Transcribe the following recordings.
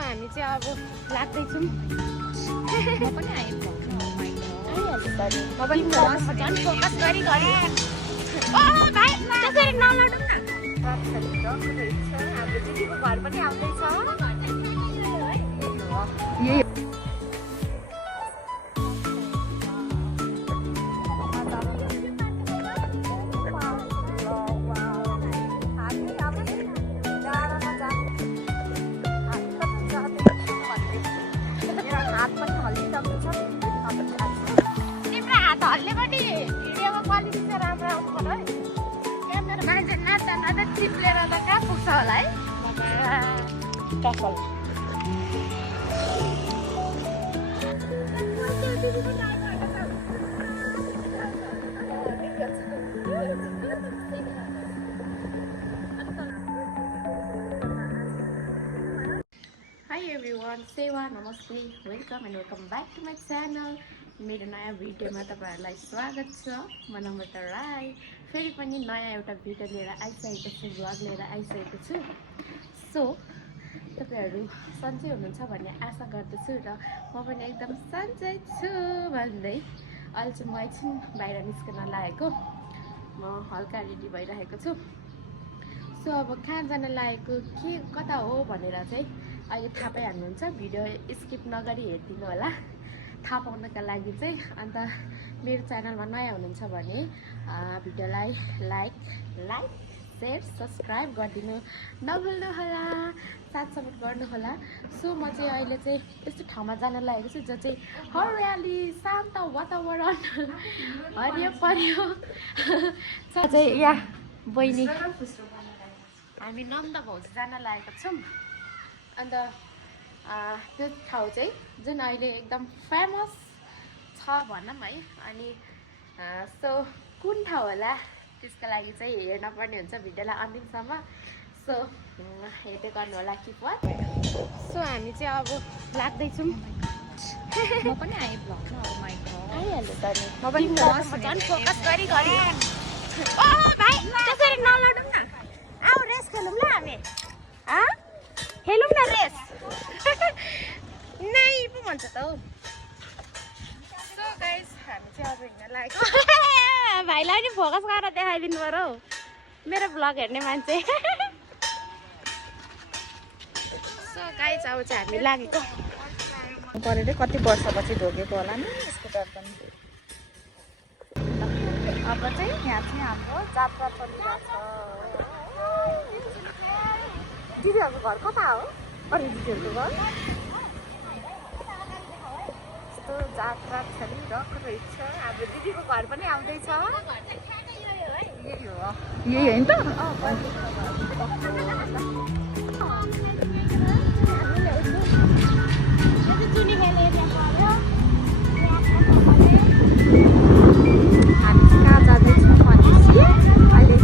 हामी चाहिँ अब लाग्दैछौँ। म पनि आइहाल्छु म पनि झन् फोकस गरी गरी भाइ त्यसरी नलडौँ न। हाम्रो दिदीको घर पनि आउँदैछ। चिप्लेर त कहाँ पुग्छ होला है। हाई एभ्रिवान, सेवा नमस्ते, welcome and welcome back to my channel. मेरो नयाँ भिडियोमा तपाईँहरूलाई स्वागत छ। म नम्रता राई फेरि पनि नयाँ एउटा भिडियो लिएर आइसकेको छु, भ्लग लिएर आइसकेको छु। सो तपाईँहरू सन्चै हुनुहुन्छ भन्ने आशा गर्दछु र म पनि एकदम सन्चै छु भन्दै अहिले चाहिँ म एकछिन बाहिर निस्कन लागेको। म हल्का रेडी भइरहेको छु। सो अब कहाँ जान लागेको के कता हो भनेर चाहिँ अहिले थाहा पाइहाल्नुहुन्छ। भिडियो स्किप नगरी हेरिदिनु होला थाहा पाउनका लागि चाहिँ। अन्त मेरो च्यानलमा नयाँ हुनुहुन्छ भने भिडियोलाई लाइक सेयर सब्सक्राइब गरिदिनु नभुल्नु होला, साथ सपोर्ट गर्नुहोला। सो म चाहिँ अहिले चाहिँ यस्तो ठाउँमा जान लागेको छु जो चाहिँ हरियाली, शान्त वातावरण, हरियो परियो चाहिँ यहाँ बहिनी हामी नन्द भौज जान लागेको छौँ। अन्त त्यो ठाउँ चाहिँ जुन अहिले एकदम फेमस छ भनौँ है। अनि सो कुन ठाउँ होला त्यसको लागि चाहिँ हेर्न पर्ने हुन्छ भिडियोलाई अन्तिमसम्म। सो हेर्दै गर्नु होला कि वाट। सो हामी चाहिँ अब लाग्दैछौँ। म पनि आइहाल्छु त नि म पनि झन् फोकस गरी गरी भाइ त्यसरी नलडौँ न। आऊ रेस खेलौँ ल हामी। खेलौँ न रेस नै पो भन्छ त हौ। सो गाइस हामी चाहिँ अब हिँड्न लागेको। भाइलाई नि फोकस गरेर देखाइदिनु पर्यो हौ मेरो भ्लग हेर्ने मान्छे। सो गाइस अब चाहिँ हामी लागेको परेर कति वर्षपछि ढोगेको होला नि स्कुटर पनि। अब चाहिँ यहाँ चाहिँ हाम्रो जात्रा चलिरहेको छ। दिदीहरूको घर कता हो? अरू दिदीहरूको घर यस्तो जात्रा चलिरहेको रहेछ। हाम्रो दिदीको घर पनि आउँदैछ। यही होइन त। हामी चाहिँ कहाँ जाँदैछौँ भनेपछि अहिले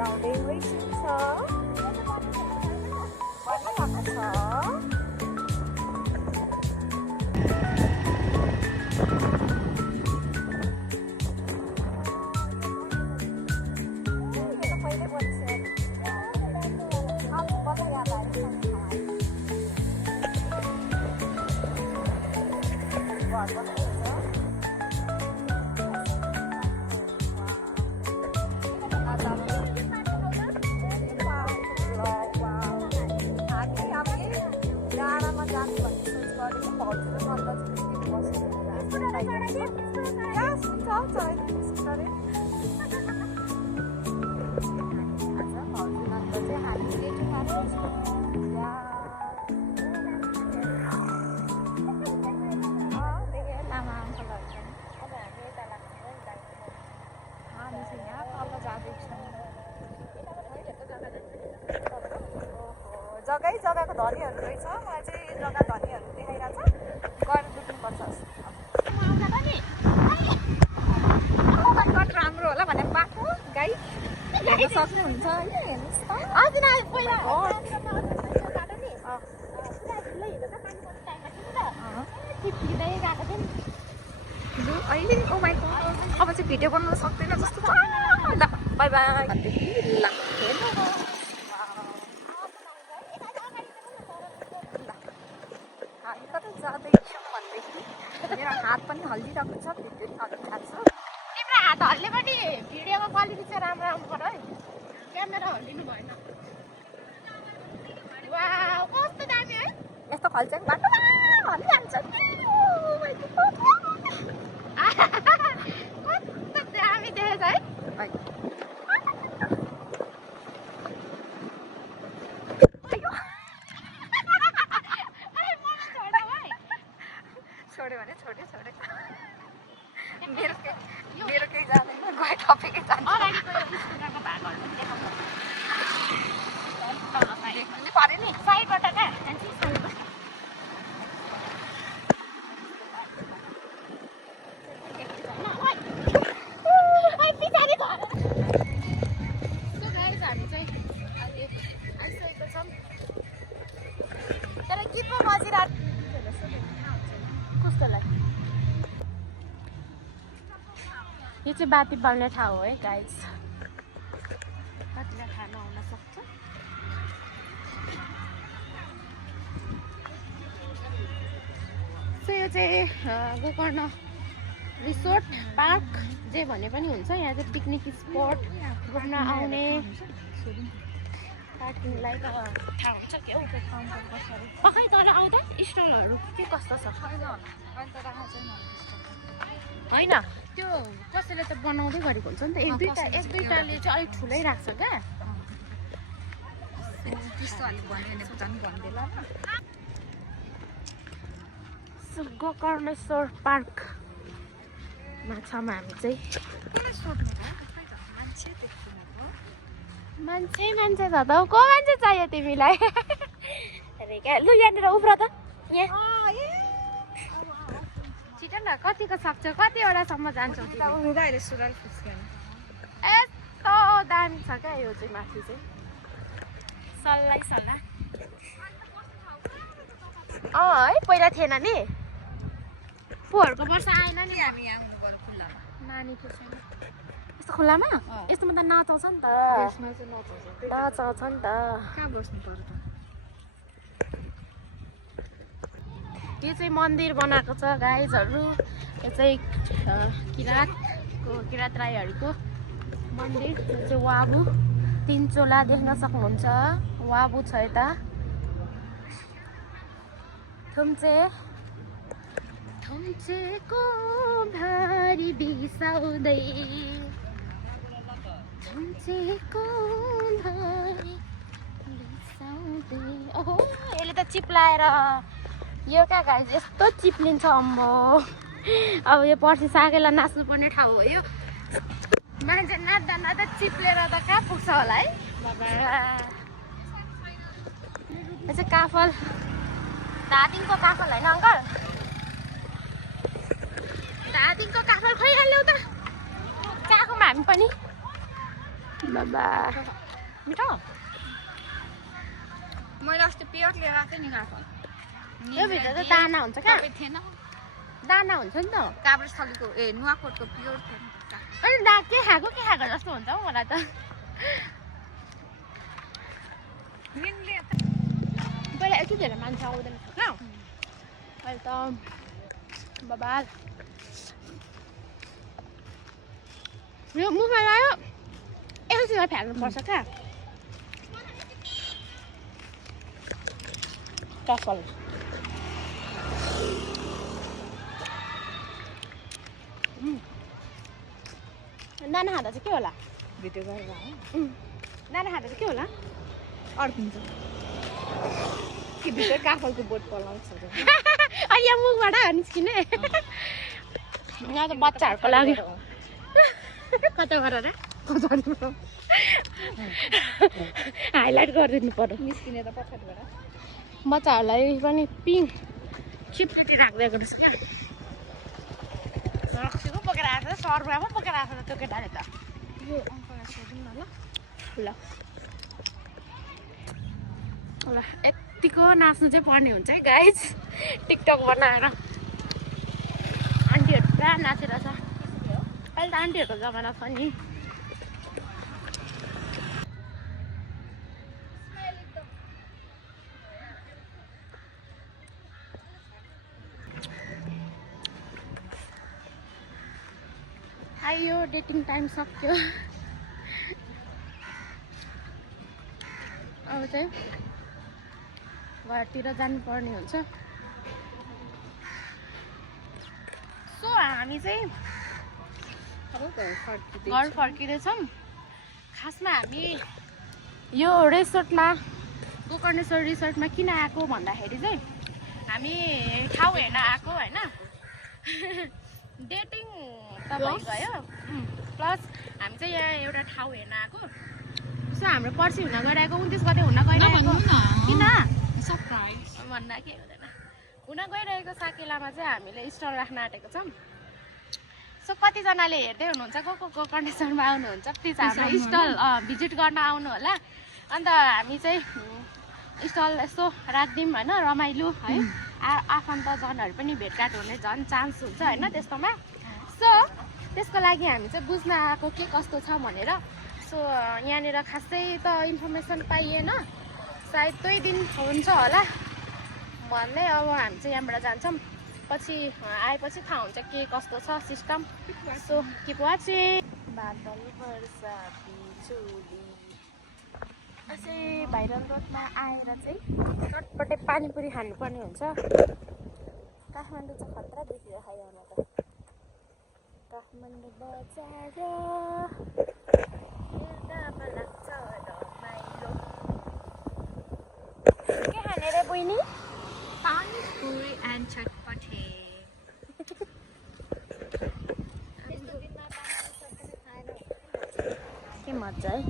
गाउँदै भइसक्छ बनिरहेको छ जग्गै जग्गाको धनीहरू रहेछ मलाई चाहिँ जग्गा धनीहरू देखाइरहेछ गएर दुख्नुपर्छ कट राम्रो होला भने बाटो गाई हेर्न सक्नुहुन्छ होइन हेर्नुहोस् त अहिले ओ माइ गड अब चाहिँ भिडियो बनाउन सक्दैन जस्तो छ ल बाई बाई ल जाँदैछौँ भन्दैछु मेरो हात पनि हल्लिरहेको छ भिडियो हल्लिरहेको छ तिम्रो हात हल्ले पनि भिडियोको क्वालिटी चाहिँ राम्रो आउनु पर्यो है क्यामेरा हल्लिनु भएन वाउ कस्तो दामी है यस्तो खल्छ नि बाटोमा हल्लिहाल्छ कस्तो दामी देखेछ है छोड्यो भने छोड्यो मेरो केही जाँदैन गए टपिकै जान्छ अगाडिको यो स्कुटरको भागहरू देख्नु पऱ्यो नि साइडबाट क्या हामी चाहिँ आइसकेको छौँ तर गीतमा बजिरहेको कस्तोलाई यो चाहिँ बाती बाल्ने ठाउँ हो है गाइस कतिलाई थाहा नहुन सक्छ सो यो चाहिँ गोकर्ण रिसोर्ट पार्क जे भने पनि हुन्छ यहाँ चाहिँ पिकनिक स्पट घुम्न आउने पार्किङलाई त थाहा हुन्छ के हो पखै तल आउँदा स्टलहरू के कस्तो छ होइन त्यो कसैले त बनाउँदै गरेको हुन्छ नि त एक दुईवटाले चाहिँ अलिक ठुलै राख्छ क्या गोकर्णेश्वर पार्कमा छौँ हामी चाहिँ मान्छे छ त को मान्छे चाहियो तिमीलाई अरे क्या लु यहाँनिर उफ्र त यहाँ छिटो न कतिको सक्छौ कतिवटासम्म जान्छौ यस्तो दामी छ क्या यो चाहिँ माथि चाहिँ सल्लाइ सल्लाह है पहिला थिएन नि पोहरूको वर्ष आएन नि हामी आउनु पर्यो खुल्लामा नानी के छैन यस्तो खुल्लामा यस्तोमा त नचाउँछ नि त नचाउँछ नि त कहाँ बस्नु पर्यो त यो चाहिँ मन्दिर बनाएको छ गाइजहरू यो चाहिँ किरात राईहरूको मन्दिर यो चाहिँ वाबु तिनचोला देख्न सक्नुहुन्छ वाबु छ यता थुम्चेको भारी बिसाउँदै थुम्चेको भारी बिसाउँदै ओहो यसले त चिप्लाएर यो क्या गाइस यस्तो चिप्लिन्छ अम्बो अब यो पर्सि साकेला नाच्नु पर्ने ठाउँ हो यो मान्छे नाच्दा नाच्दा चिप्लेर त कहाँ पुग्छ होला है बाबा यो चाहिँ काफल धादिङको काफल होइन अङ्कल धादिङको काफल खोइहाल्यौ त चाखौँ हामी पनि बाबा मिठो मैले अस्ति पियर लिएर आएको थिएँ नि गएको यो भित्र त दाना हुन्छ क्या थिएन दाना हुन्छ नि त काभ्रेस्थलीको नुवाकोटको प्योर थिएन अनि के खाएको जस्तो हुन्छ हौ मलाई त पहिला यति धेरै मान्छे आउँदैन थियो क्या अहिले त बाबा यो मुखमा लगायो एकैछिनमा फ्याल्नुपर्छ क्या टफल दाना खाँदा चाहिँ के होला भिडियो गरेर दाना खाँदा चाहिँ के होला अड्किन्छ कि भित्र काफलको बोट पलाउँछ अनि यहाँ मुखबाट निस्किने यहाँ त बच्चाहरूको लागि कता गरेर हाइलाइट गरिदिनु पर्यो निस्किने त पछाडिबाट बच्चाहरूलाई पनि पिङ चिप्लिटी राखिदिएको रहेछ क्या रक्सी पो बोकेर आएको छ सरुवा पो बोकेर आएको छ त्यो केटाले त यो अङ्कलाई सोधौँ न ल ल यतिको नाच्नु चाहिँ पर्ने हुन्छ है गाइज टिकटक बनाएर आन्टीहरू पुरा नाचेर छ अहिले त आन्टीहरूको जमाना छ नि आयो डेटिङ टाइम सक्यो अब चाहिँ घरतिर जानुपर्ने हुन्छ सो हामी चाहिँ घर फर्किँदैछौँ खासमा हामी यो रिसोर्टमा गोकर्णेश्वर रिसोर्टमा किन आएको भन्दाखेरि चाहिँ हामी ठाउँ हेर्न आएको होइन डेटिङ त भइगयो प्लस हामी चाहिँ यहाँ एउटा ठाउँ हेर्न आएको सो हाम्रो पर्सि हुन गइरहेको 29 गते हुन गइरहेको किन सरप्राइज भन्दा के हुँदैन हुन गइरहेको साकेलामा चाहिँ हामीले स्टल राख्न आँटेको छौँ सो कतिजनाले हेर्दै हुनुहुन्छ को गोकर्णेश्वरमा आउनुहुन्छ प्लिज हाम्रो स्टल भिजिट गर्न आउनु होला अन्त हामी चाहिँ स्टल यसो राखिदिउँ होइन रमाइलो है आफन्तजनहरू पनि भेटघाट हुने झन् चान्स हुन्छ होइन त्यस्तोमा सो त्यसको लागि हामी चाहिँ बुझ्न आएको के कस्तो छ भनेर सो यहाँनिर खासै त इन्फर्मेसन पाइएन सायद त्यही दिन हुन्छ होला भन्दै अब हामी चाहिँ यहाँबाट जान्छौँ पछि आएपछि थाहा हुन्छ के कस्तो छ सिस्टम सो किप वाचिङ बादल वर्षा बिजुली अझै भाइरल रोडमा आएर चाहिँ चटपटे पानीपुरी खानुपर्ने हुन्छ काठमाडौँ चाहिँ खतरा देखिरहेको यहाँ त काठमाडौँ बजार के खाने रे बहिनी पानीपुरी एन्ड चटपटे के मजा है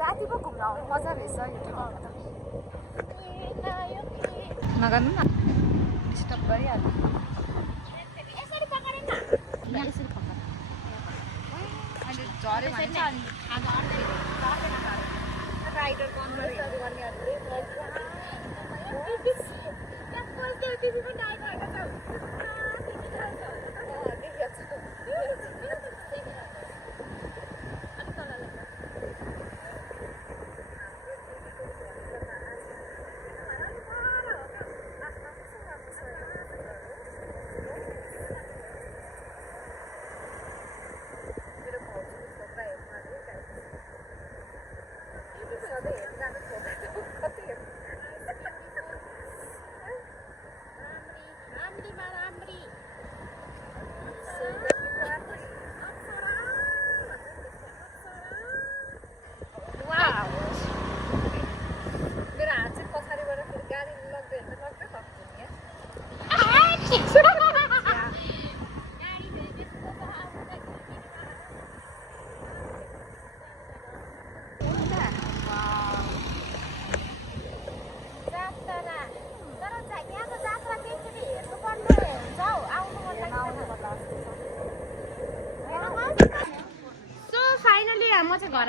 राति पो घुम्न आउनु मजा रहेछ यो ठाउँमा त नगर्नु न डिस्टर्ब गरिहाल्नु यसरी पकाएर न यसरी पकाएर अहिले झऱ्यो भने चाहिँ अनि खाजा राइडर कन्भर्ट गर्नेहरूले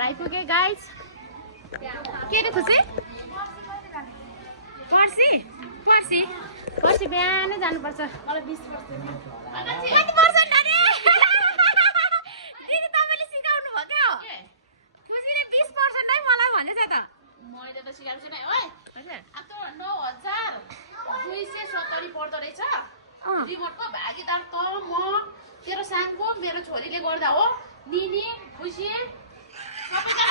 आइपुगे गाइज के रे खुसी पर्सि पर्सि पर्सि बिहानै जानुपर्छ मलाई 20% कति पर्सेन्ट अरे दिदी तपाईँले सिकाउनु भयो क्या हो खुसीले 20% नै मलाई भनेछ त मैले त सिकाएको छैन ओए अब त 9270 पर्दो रहेछ रिमोटको भागीदार त म तेरो साङको मेरो छोरीले गर्दा हो निनी खुसी सबैजना